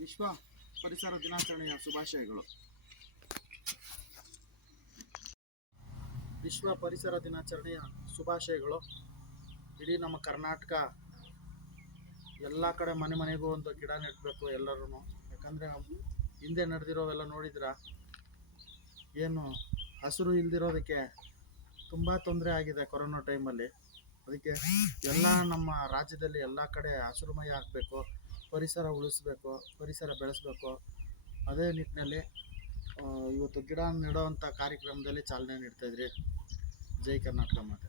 ವಿಶ್ವ ಪರಿಸರ ದಿನಾಚರಣೆಯ ಶುಭಾಶಯಗಳು. ವಿಶ್ವ ಪರಿಸರ ದಿನಾಚರಣೆಯ ಶುಭಾಶಯಗಳು. ಇಡೀ ನಮ್ಮ ಕರ್ನಾಟಕ ಎಲ್ಲ ಕಡೆ ಮನೆ ಮನೆಗೂ ಒಂದು ಗಿಡ ನೆಡಬೇಕು ಎಲ್ಲರೂ ಯಾಕಂದರೆ ಹಿಂದೆ ನಡೆದಿರೋವೆಲ್ಲ ನೋಡಿದ್ರ? ಏನು ಹಸಿರು ಇಲ್ದಿರೋದಕ್ಕೆ ತುಂಬ ತೊಂದರೆ ಆಗಿದೆ ಕೊರೋನಾ ಟೈಮಲ್ಲಿ. ಅದಕ್ಕೆ ಎಲ್ಲ ನಮ್ಮ ರಾಜ್ಯದಲ್ಲಿ ಎಲ್ಲ ಕಡೆ ಹಸಿರುಮಯ ಆಗಬೇಕು. ಪರಿಸರ ಉಳಿಸ್ಬೇಕು, ಪರಿಸರ ಬೆಳೆಸಬೇಕು. ಅದೇ ನಿಟ್ಟಿನಲ್ಲಿ ಇವತ್ತು ಗಿಡ ನೆಡುವಂಥ ಕಾರ್ಯಕ್ರಮದಲ್ಲಿ ಚಾಲನೆ ನೀಡ್ತಾಯಿದ್ರಿ ಜೈ ಕರ್ನಾಟಕ ಮಾತೆ.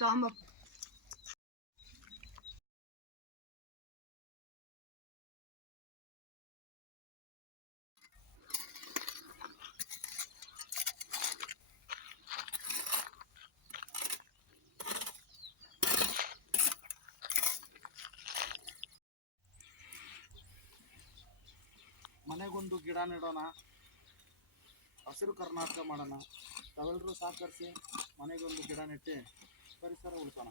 ತಗೊಂಬ ಮನೆಗೊಂದು ಗಿಡ ನೆಡೋಣ ಹಸಿರು ಕರ್ನಾಟಕ ಮಾಡೋಣ ತಾವೆಲ್ಲರೂ ಸಹಕರಿಸಿ ಮನೆಗೊಂದು ಗಿಡ ನೆಟ್ಟು ಪರಿಸರ ಉಳಿಸೋಣ.